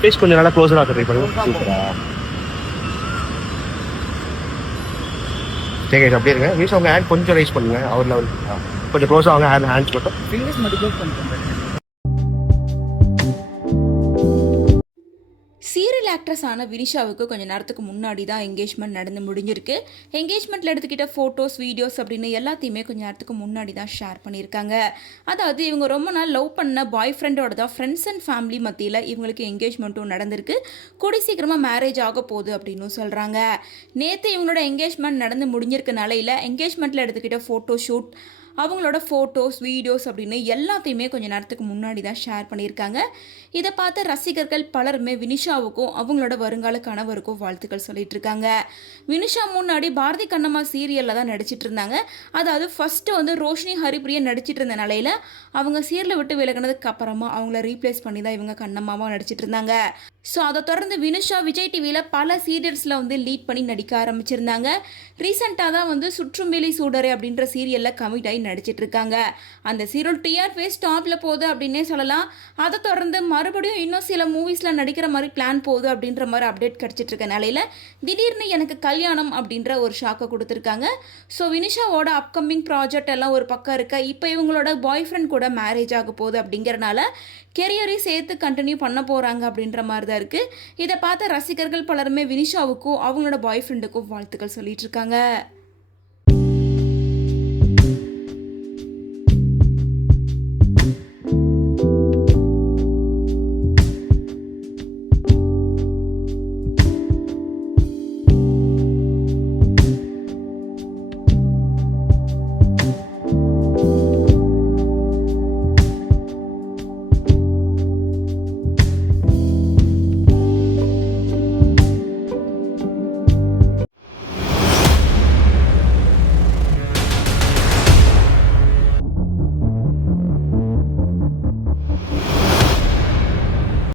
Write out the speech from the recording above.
Face கொஞ்சம் நல்லா க்ளோஸரா try பண்ணுங்க. சரி அப்படியே இருங்க. வினிஷா உங்க ஹேண்ட் கொஞ்சம் ரைஸ் பண்ணுங்க. அவர் லெவல் கொஞ்சம் க்ளோஸா அவங்க ஹேண்ட்ஸ் மட்டும். ஃபிங்கர்ஸ் மட்டும் க்ளோஸ் பண்ணிட்டேன். சீரியல் ஆக்ட்ரஸான வினிஷாவுக்கு கொஞ்சம் நேரத்துக்கு முன்னாடி தான் என்கேஜ்மெண்ட் நடந்து முடிஞ்சிருக்கு. என்கேஜ்மெண்ட்டில் எடுத்துக்கிட்ட ஃபோட்டோஸ், வீடியோஸ் அப்படின்னு எல்லாத்தையுமே கொஞ்சம் நேரத்துக்கு முன்னாடி தான் ஷேர் பண்ணியிருக்காங்க. அதாவது இவங்க ரொம்ப நாள் லவ் பண்ண பாய் ஃப்ரெண்டோட தான் ஃப்ரெண்ட்ஸ் அண்ட் ஃபேமிலி மத்தியில் இவங்களுக்கு என்கேஜ்மெண்ட்டும் நடந்திருக்கு. கூடி சீக்கிரமாக மேரேஜ் ஆக போகுது அப்படின்னு சொல்கிறாங்க. நேற்று இவங்களோட என்கேஜ்மெண்ட் நடந்து முடிஞ்சிருக்க நிலையில் என்கேஜ்மெண்ட்டில் எடுத்துக்கிட்ட ஃபோட்டோ ஷூட், அவங்களோட ஃபோட்டோஸ், வீடியோஸ் அப்படின்னு எல்லாத்தையுமே கொஞ்சம் நேரத்துக்கு முன்னாடி தான் ஷேர் பண்ணியிருக்காங்க. இதை பார்த்த ரசிகர்கள் பலருமே வினிஷாவுக்கும் அவங்களோட வருங்கால கணவருக்கும் வாழ்த்துக்கள் சொல்லிட்டு இருக்காங்க. வினிஷா முன்னாடி பாரதி கண்ணம்மா சீரியலில் தான் நடிச்சிட்டு இருந்தாங்க. அதாவது ஃபஸ்ட்டு வந்து ரோஷினி ஹரிப்ரியன் நடிச்சிட்டு இருந்த நிலையில் அவங்க சீரியலை விட்டு விலகினதுக்கு அப்புறமா அவங்கள ரீப்ளேஸ் பண்ணி தான் இவங்க கண்ணம்மாவாக நடிச்சிட்டு இருந்தாங்க. ஸோ அதை தொடர்ந்து வினிஷா விஜய் டிவியில் பல சீரியல்ஸில் வந்து லீட் பண்ணி நடிக்க ஆரம்பிச்சிருந்தாங்க. ரீசெண்டாக தான் வந்து சுற்றும்பேலி சூடரே அப்படின்ற சீரியலில் கமிட் ஆகி நடிச்சிட்டு இருக்காங்க. அந்த சீரியல் டிஆர்பி டாப்பில் போகுது அப்படின்னே சொல்லலாம். அதை தொடர்ந்து மறுபடியும் இன்னும் சில மூவிஸில் நடிக்கிற மாதிரி பிளான் போகுது அப்படின்ற மாதிரி அப்டேட் கிடச்சிட்டு இருக்க நிலையில் திடீர்னு எனக்கு கல்யாணம் அப்படின்ற ஒரு ஷாக்கை கொடுத்துருக்காங்க. ஸோ வினிஷாவோட அப்கமிங் ப்ராஜெக்ட் எல்லாம் ஒரு பக்கம் இருக்க, இப்போ இவங்களோட பாய் ஃப்ரெண்ட் கூட மேரேஜ் ஆக போகுது அப்படிங்கிறனால கெரியரை சேர்த்து கண்டினியூ பண்ண போகிறாங்க அப்படின்ற மாதிரி தான் இருக்குது. இதை பார்த்த ரசிகர்கள் பலருமே வினிஷாவுக்கும் அவங்களோட பாய் ஃப்ரெண்டுக்கும் வாழ்த்துக்கள் சொல்லிட்டு இருக்காங்க.